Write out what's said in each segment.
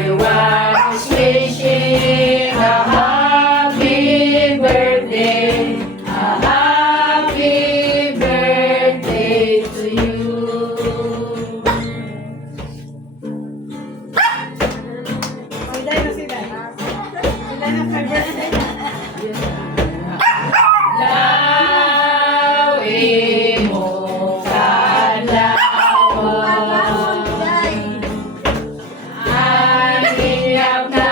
everyone is wishing a happy birthday. A happy birthday to you. Sila na sila. Sila na sa birthday. Lawi mo kadlaw, aniyap na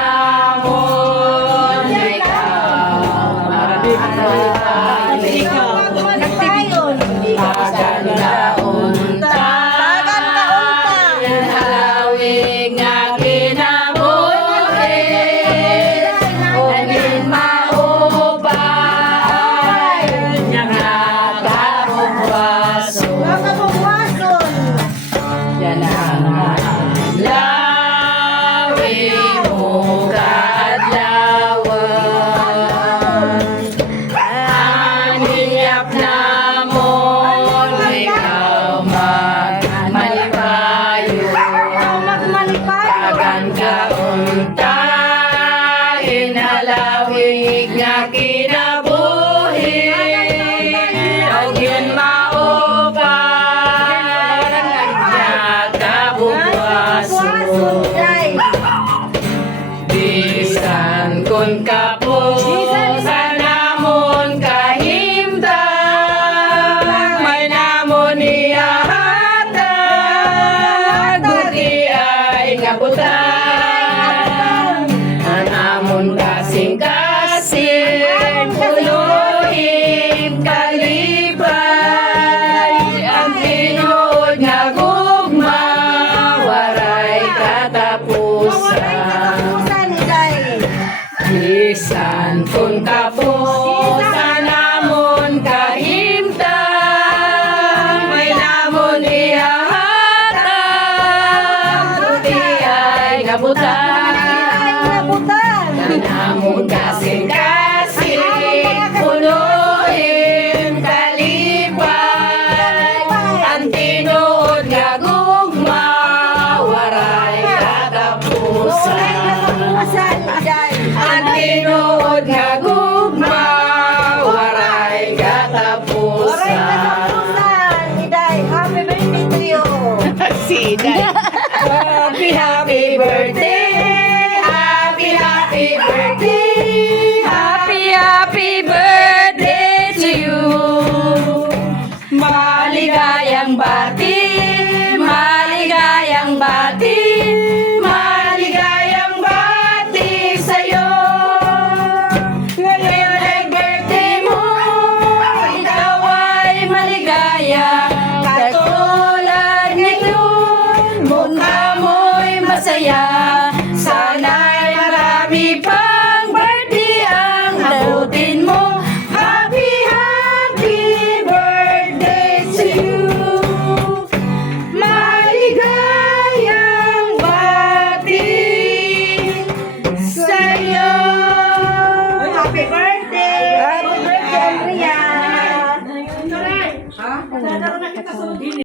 mo ikaw, Pagandaan taon halawig nga kinabuhi, anin maupay nya kabubwason. Yan ang lawi mo kadlawan, aniyap na mo ikaw magmalipayo, tagan ka untahin halawig nga kinabuhi, og yun maupay nya kabubwason. Bisan kun kapusan namon kahimtang, may namon niya hatag, buti ay ngabutan. Namon kasing-kasing, puluhin kalipay, ang tinuod nga gugma, waray katapusan. Bisan kun kapusan namon kahimtang, may namon ihahatag, buti ay ngabutan. Namon kasing-kasing, punuin kalipay, ang tinuod nga gugma, waray katapusan. Ang tinuod nga gugma, waray katapusan. Happy, happy birthday! Happy, happy birthday! Happy, happy birthday to you! Maligayang bati, maligayang bati, maligayang bati sa'yo. Ngayon ay birthday mo, ikaw ay maligaya. Katulad ngayon, mukha mo'y masaya.